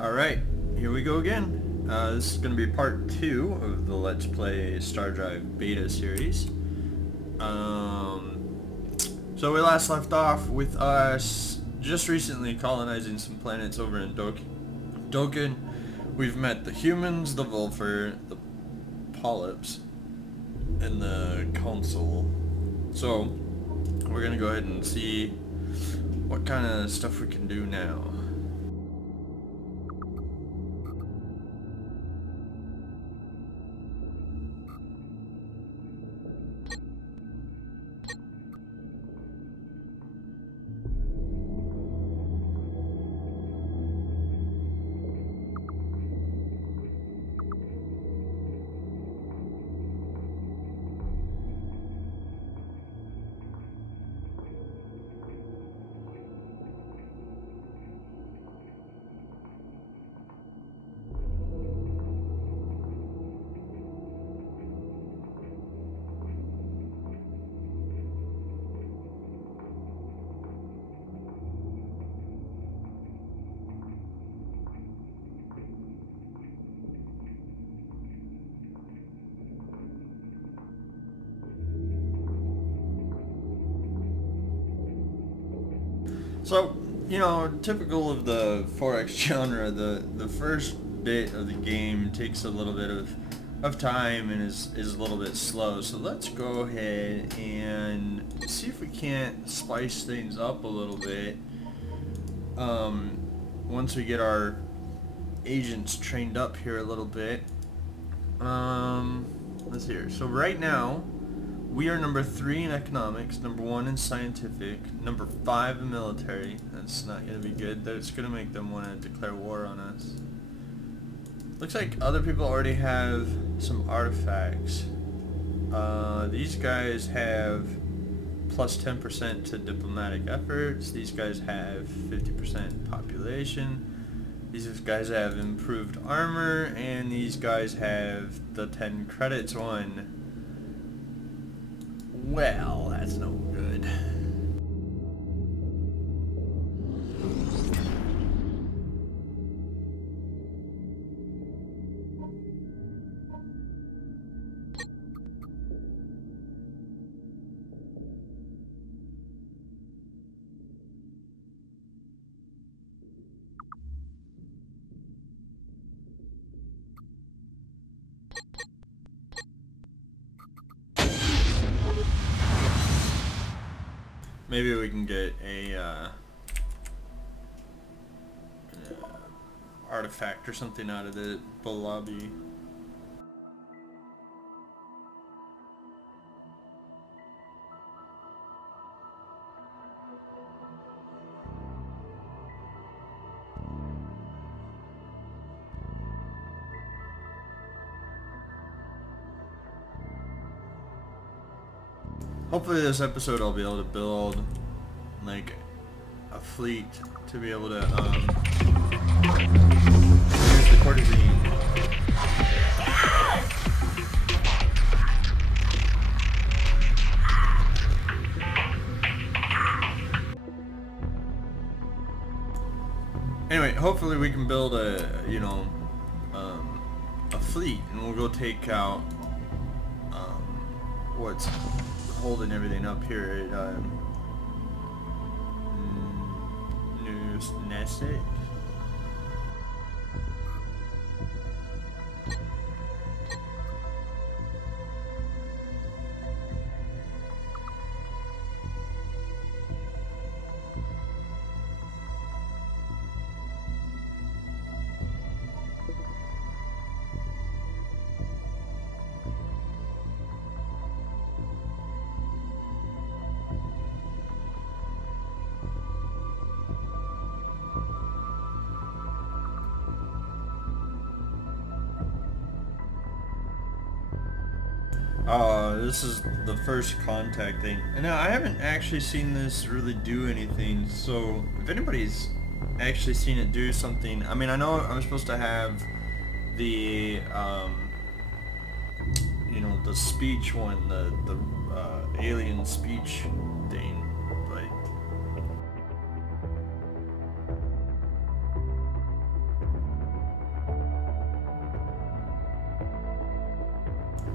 Alright, here we go again. This is going to be part 2 of the Let's Play Stardrive Beta series. So we last left off with us just recently colonizing some planets over in Dokkan. We've met the humans, the Vulfur, the Polyps, and the Council. So we're going to go ahead and see what kind of stuff we can do now. So, you know, typical of the 4X genre, the first bit of the game takes a little bit of time and is a little bit slow. So let's go ahead and see if we can't spice things up a little bit once we get our agents trained up here a little bit. Let's see here. So right now, we are number 3 in economics, number 1 in scientific, number 5 in military. That's not going to be good. That's going to make them want to declare war on us. Looks like other people already have some artifacts. These guys have plus 10% to diplomatic efforts. These guys have 50% population. These guys have improved armor, and these guys have the 10 credits one. Well, that's no good. Maybe we can get a artifact or something out of the lobby. Hopefully this episode I'll be able to build like a fleet to be able to use the courtesan. Anyway, hopefully we can build a a fleet, and we'll go take out what's holding everything up here at Nesset. This is the first contact thing. And now I haven't actually seen this really do anything, so if anybody's actually seen it do something, I mean, I know I'm supposed to have the you know, the speech one, the alien speech thing, but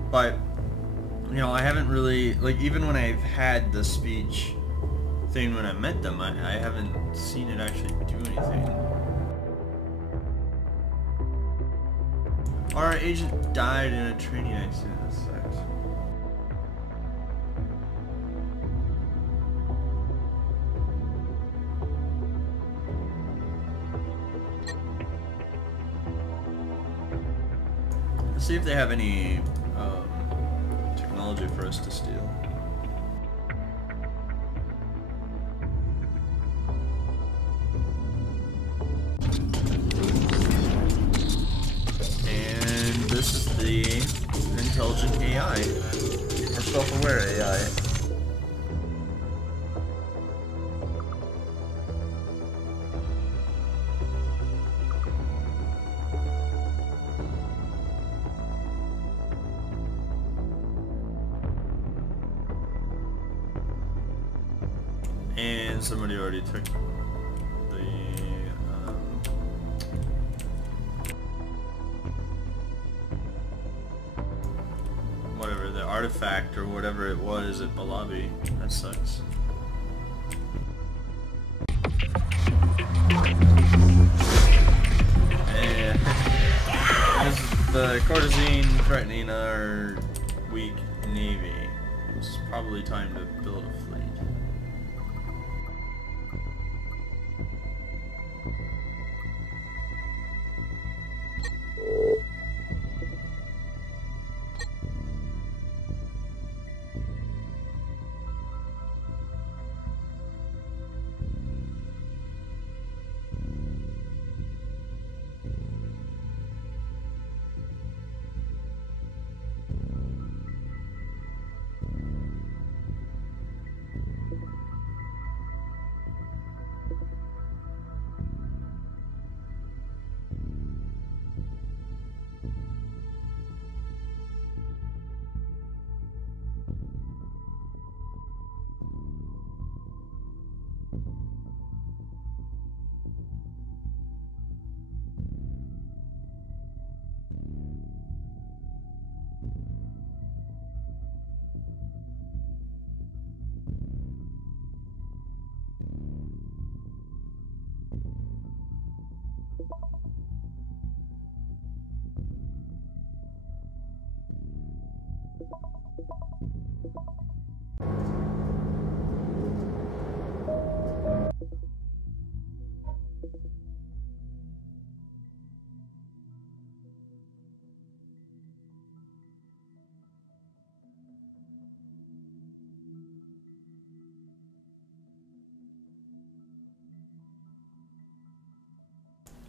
But, you know, I haven't really, like, even when I've had the speech thing when I met them, I haven't seen it actually do anything. Our agent died in a training accident. That sucks. Let's see if they have any technology for us to steal. And this is the intelligent AI, or self-aware AI. And somebody already took the whatever, the artifact or whatever it was at the lobby. That sucks. And this is the courtesan threatening our weak navy. It's probably time to build a fleet.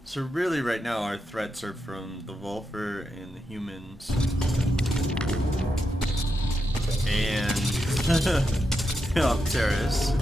So really right now our threats are from the Volfer and the humans. And Opteris.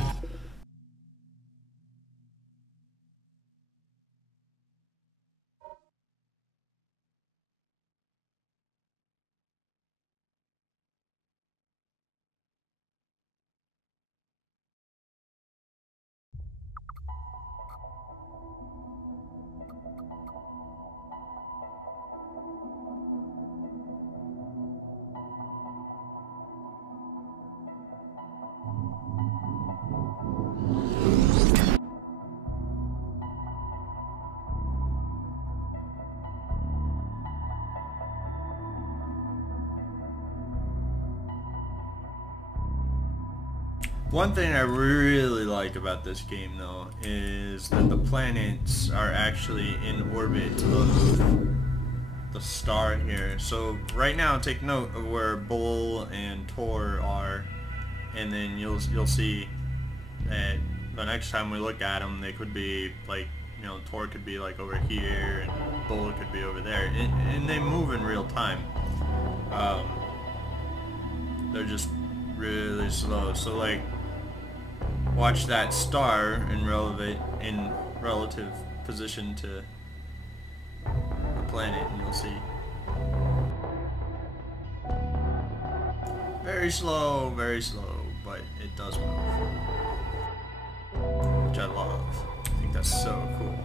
One thing I really like about this game though is that the planets are actually in orbit of the star here. So right now take note of where Bull and Tor are, and then you'll see that the next time we look at them they could be like, you know, Tor could be like over here and Bull could be over there, and they move in real time. They're just really slow, so like watch that star in relative position to the planet and you'll see. Very slow, but it does move, which I love. I think that's so cool.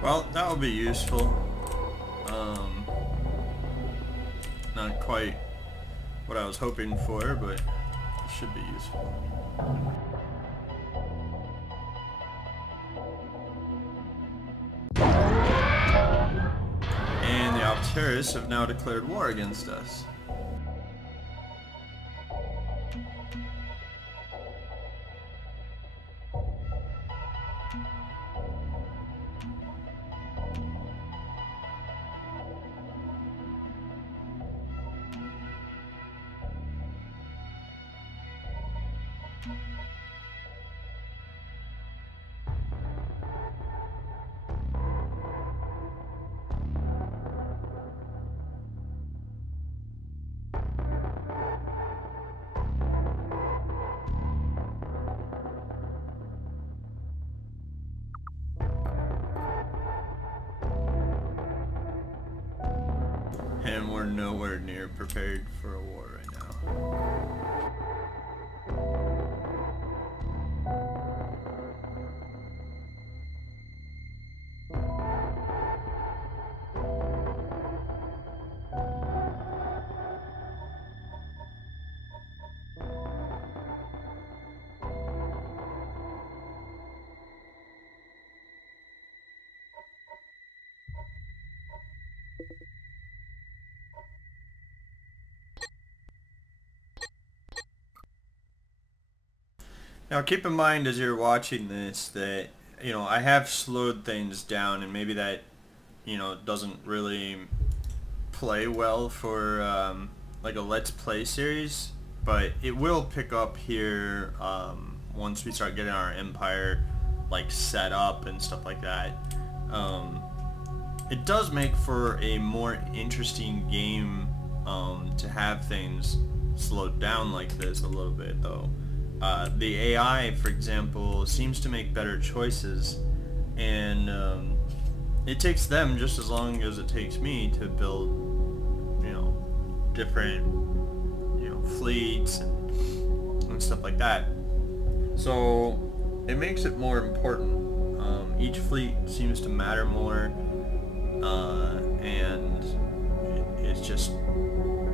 Well, that will be useful. Not quite what I was hoping for, but it should be useful. And the Altaris have now declared war against us. And we're nowhere near prepared for a war right now. Now keep in mind as you're watching this that, you know, I have slowed things down, and maybe that, you know, doesn't really play well for like a Let's Play series, but it will pick up here once we start getting our empire like set up and stuff like that. It does make for a more interesting game to have things slowed down like this a little bit though. The AI, for example, seems to make better choices, and it takes them just as long as it takes me to build, you know, different, you know, fleets and stuff like that. So it makes it more important. Each fleet seems to matter more, and it's just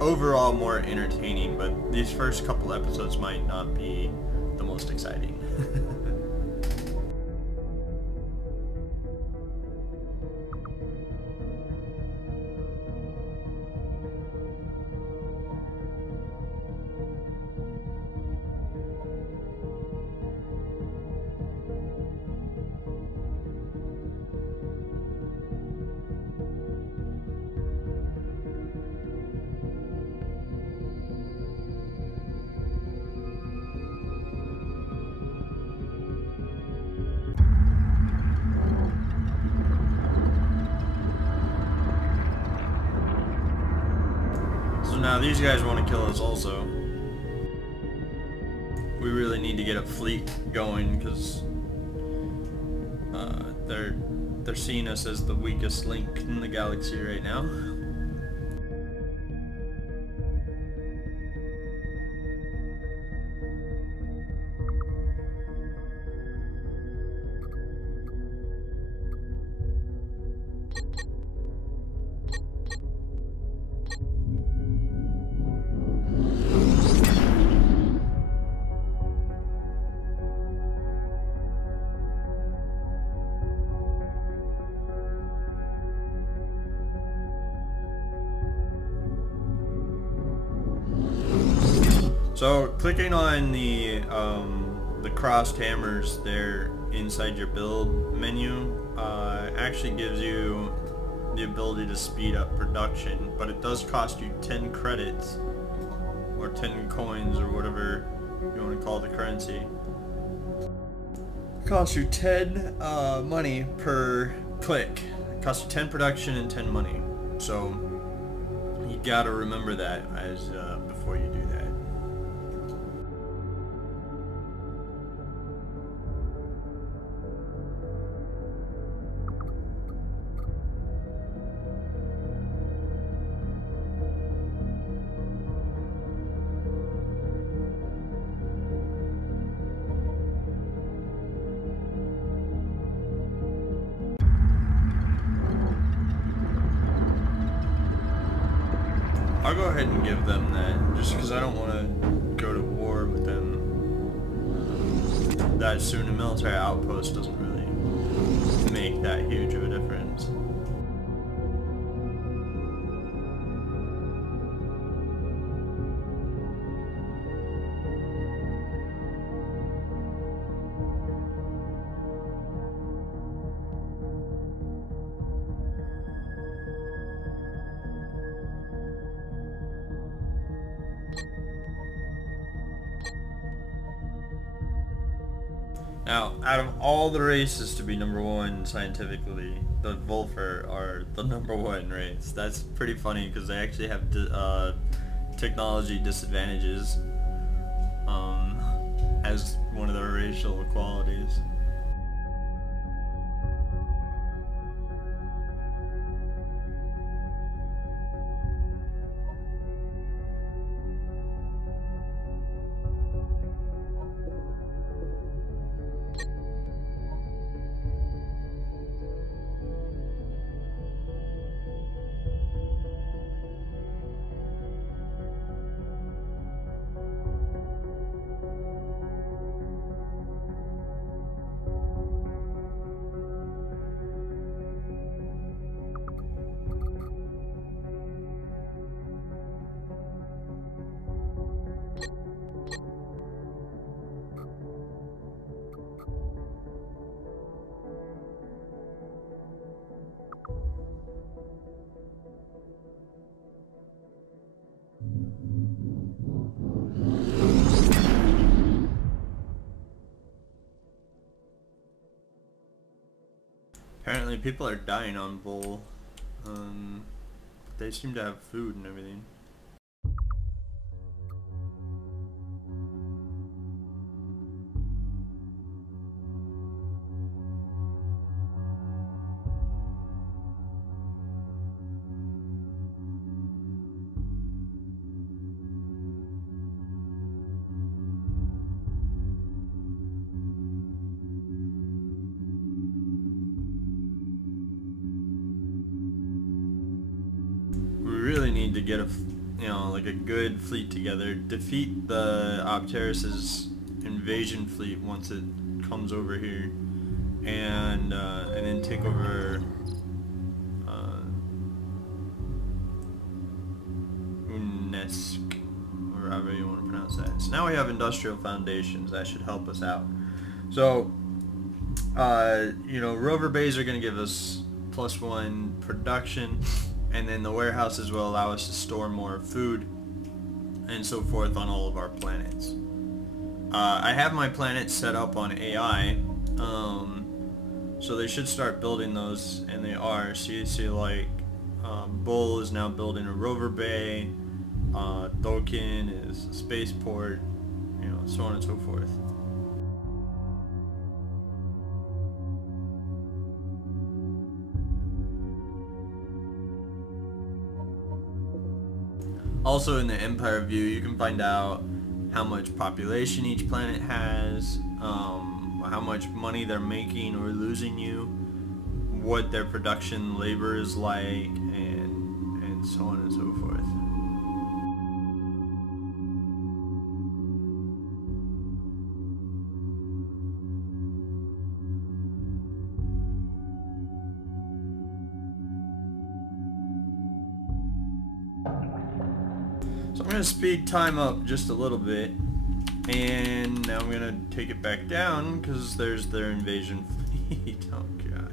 overall more entertaining, but these first couple episodes might not be the most exciting. So now these guys want to kill us also. We really need to get a fleet going because they're seeing us as the weakest link in the galaxy right now. So clicking on the crossed hammers there inside your build menu actually gives you the ability to speed up production, but it does cost you 10 credits or 10 coins or whatever you want to call the currency. It costs you 10 money per click. It costs you 10 production and 10 money. So you gotta remember that as before you do that. I'll go ahead and give them that, just because I don't want to go to war with them that soon. A military outpost doesn't really make that huge of a difference. Now, out of all the races to be number one scientifically, the Volfer are the number one race. That's pretty funny because they actually have technology disadvantages as one of their racial equalities. Apparently people are dying on Vol. They seem to have food and everything. Really need to get a, like a good fleet together, defeat the Opteris's invasion fleet once it comes over here, and then take over Unesk, or however you want to pronounce that. So now we have industrial foundations. That should help us out. So rover bays are going to give us +1 production, and then the warehouses will allow us to store more food and so forth on all of our planets. I have my planets set up on AI, so they should start building those, and they are. So you see, like, Bull is now building a rover bay, Thokin is a spaceport, so on and so forth. Also in the Empire view, you can find out how much population each planet has, how much money they're making or losing you, what their production labor is like, and so on and so forth. So I'm going to speed time up just a little bit, and now I'm going to take it back down because there's their invasion fleet. Oh god.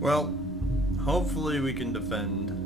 Well, hopefully we can defend.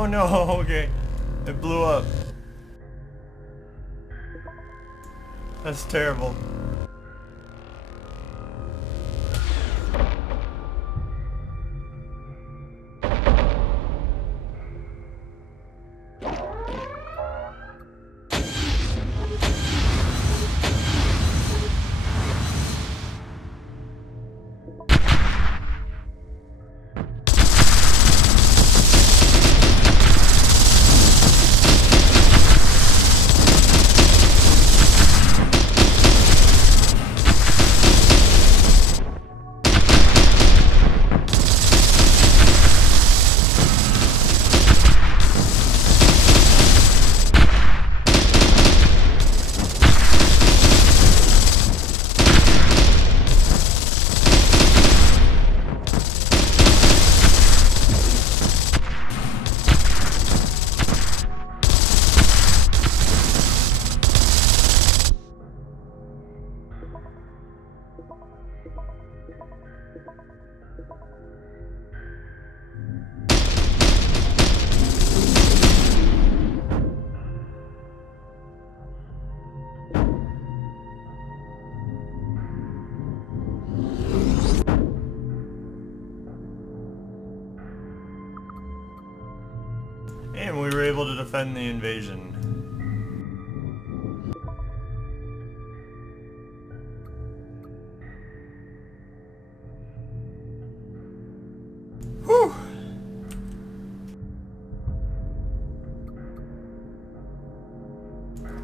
Oh no, okay. It blew up. That's terrible. And we were able to defend the invasion. Whew!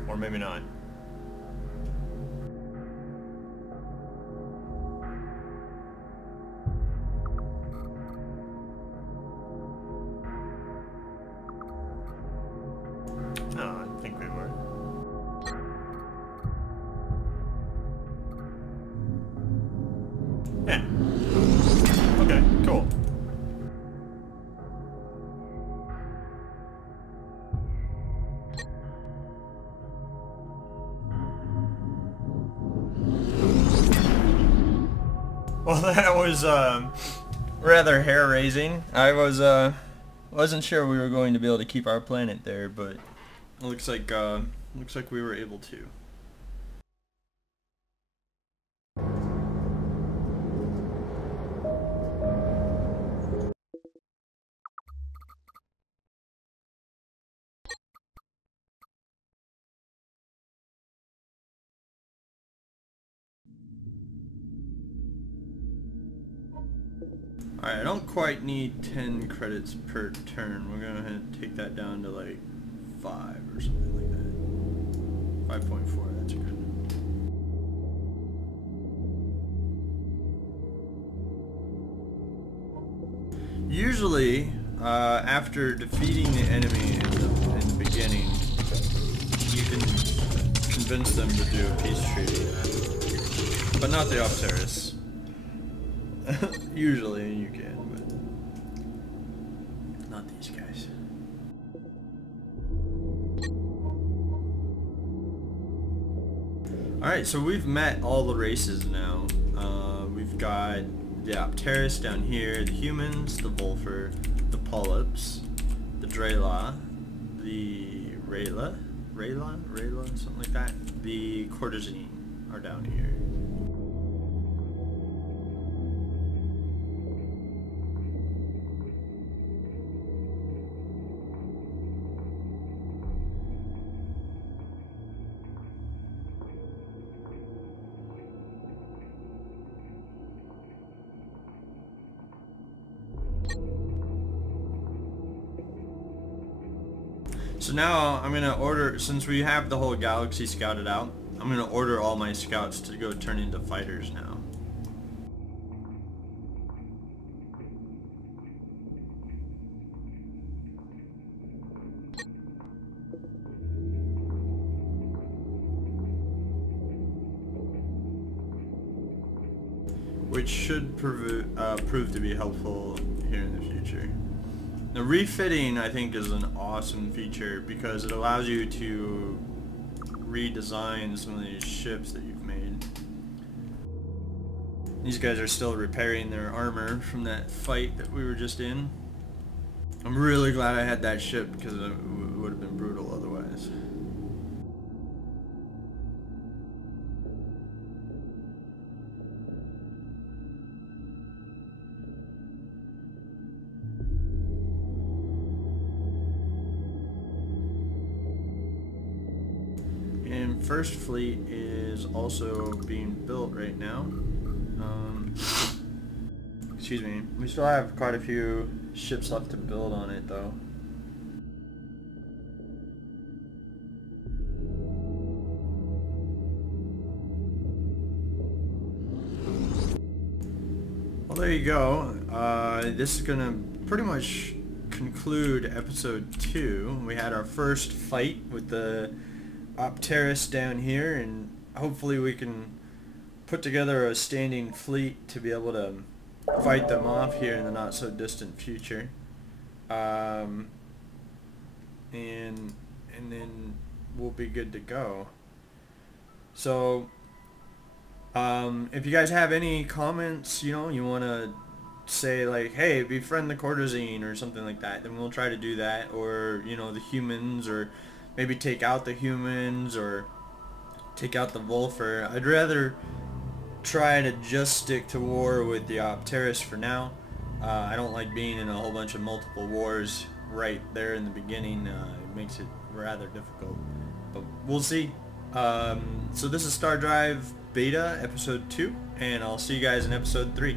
Or maybe not. No, I think we were. Yeah. Okay, cool. Well, that was rather hair-raising. I wasn't sure we were going to be able to keep our planet there, but it looks like we were able to. Alright, I don't quite need 10 credits per turn. We're gonna go ahead and take that down to like 5 or something like that. 5.4, that's good. Usually, after defeating the enemy in the beginning, you can convince them to do a peace treaty. But not the Opteris. Usually you can, but not these guys. Alright, so we've met all the races now. We've got the Opteris down here, the humans, the Volfer, the Polyps, the Drela, the Rayla, something like that. The Courtesan are down here. So now I'm gonna order, since we have the whole galaxy scouted out, I'm gonna order all my scouts to go turn into fighters now. Which should prove to be helpful here in the future. The refitting, I think, is an awesome feature because it allows you to redesign some of these ships that you've made. These guys are still repairing their armor from that fight that we were just in. I'm really glad I had that ship because it would have been brutal otherwise. And First Fleet is also being built right now. Excuse me. We still have quite a few ships left to build on it though. Well, there you go. This is gonna pretty much conclude episode 2. We had our first fight with the Opteris down here, and hopefully we can put together a standing fleet to be able to fight them off here in the not so distant future. And then we'll be good to go. So if you guys have any comments, you know, you want to say like, hey, befriend the courtesan or something like that, then we'll try to do that. Or, you know, the humans, or maybe take out the humans, or take out the Volfer. I'd rather try to just stick to war with the Opteris for now. I don't like being in a whole bunch of multiple wars right there in the beginning. It makes it rather difficult, but we'll see. So this is Stardrive Beta episode 2, and I'll see you guys in episode 3.